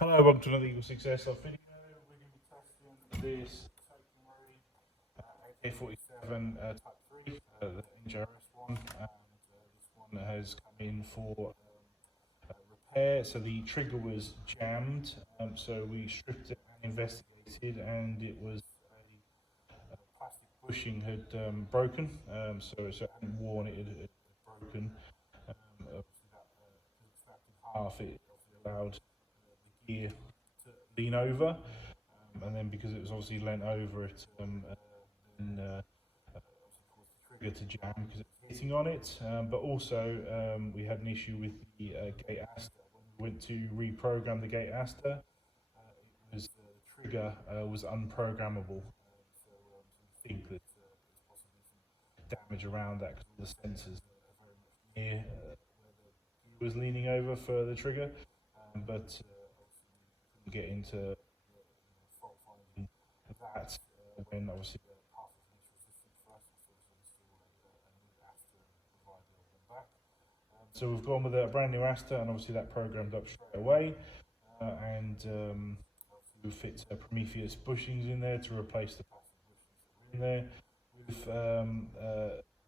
Hello, welcome to another EagleSix Airsoft video. We're going to be testing this AK47 Type 3, the NGRS one, and this one has come in for repair. So the trigger was jammed, so we stripped it and investigated, and it was a plastic bushing had broken, so it hadn't worn, it had broken. Obviously that, because it snapped in half, it allowed gear to lean over, and then because it was obviously leant over, it then obviously caused the trigger to jam because it was hitting on it. But also we had an issue with the gate ASTER. When we went to reprogram the gate ASTER, it was the trigger was unprogrammable. So we think that there's possibly some damage around that because all the sensors are very much near where the gear was leaning over for the trigger, but get into fault finding that when obviously the path was least resistant first, so we installed a new ASTER and provided them back. So we've gone with a brand new ASTER, and obviously that programmed up straight away, and we fit Prometheus Bushings in there to replace the plastic bushings that were in there. We've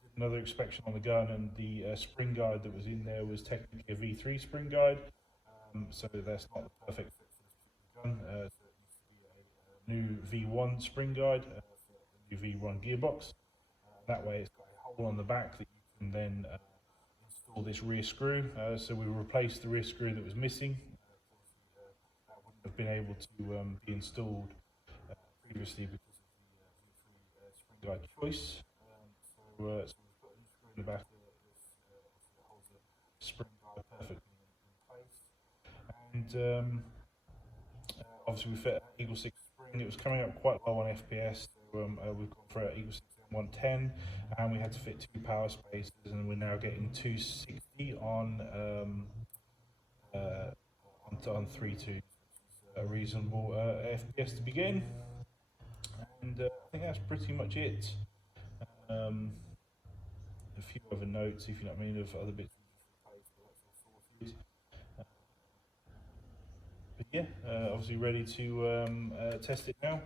did another inspection on the gun, and the spring guide that was in there was technically a V3 spring guide, so that's not the perfect fit for this gun. So it needs to be a new V1 spring guide for the new V1 gearbox. That way it's got a hole on the back that you can then install this rear screw. So we replaced the rear screw that was missing. That wouldn't have been able to be installed previously because of the V3 spring guide choice. So we've put a new screw in the back that holds the spring guide perfectly in place. And obviously we fit an EagleSix spring. It was coming up quite low on FPS, so we've gone for an EagleSix 110, and we had to fit 2 power spacers, and we're now getting 260 on 3.2, which is a reasonable FPS to begin. And I think that's pretty much it. A few other notes, if you know what I mean, of other bits we just replaced, but that's all sorted. But yeah, obviously ready to test it now. Make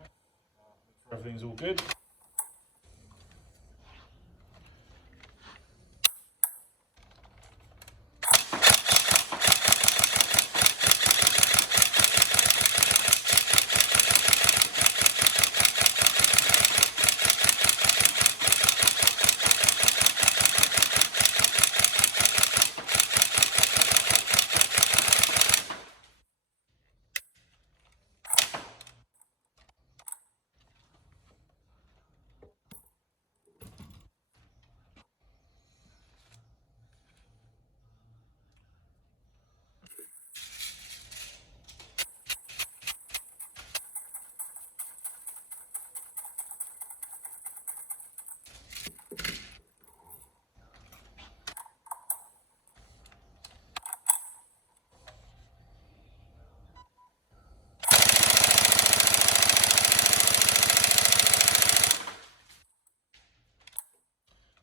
sure everything's all good.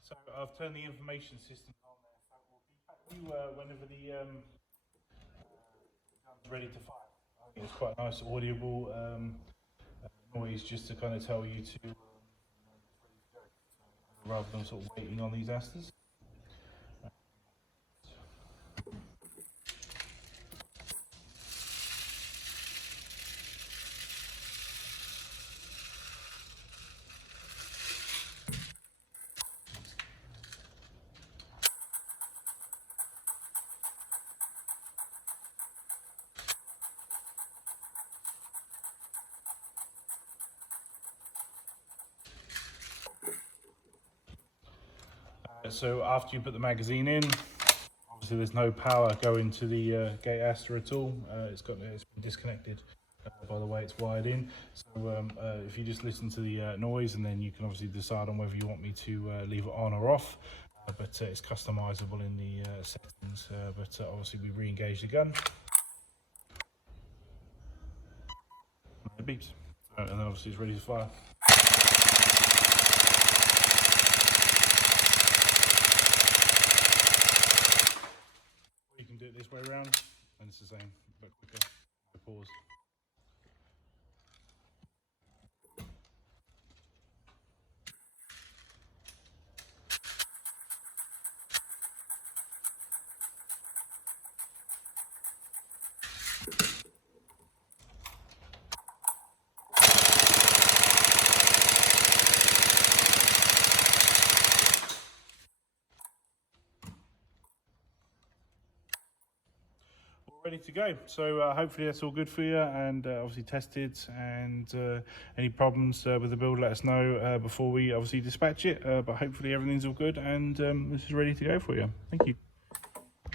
So I've turned the information systems on there, so we'll be back to you whenever the gun's ready to fire. I think it's quite a nice audible noise just to kind of tell you to it's ready to go, rather than sort of waiting on these ASTERs. So after you put the magazine in, obviously there's no power going to the gate ASTER at all. It's been disconnected by the way it's wired in. So if you just listen to the noise, and then you can obviously decide on whether you want me to leave it on or off. But it's customizable in the settings. But obviously we re-engage the gun. And it beeps, and then obviously it's ready to fire. Do it this way around, and it's the same, but quicker. I pause. to go. So hopefully that's all good for you, and obviously tested, and any problems with the build, let us know before we obviously dispatch it, but hopefully everything's all good, and this is ready to go for you. Thank you.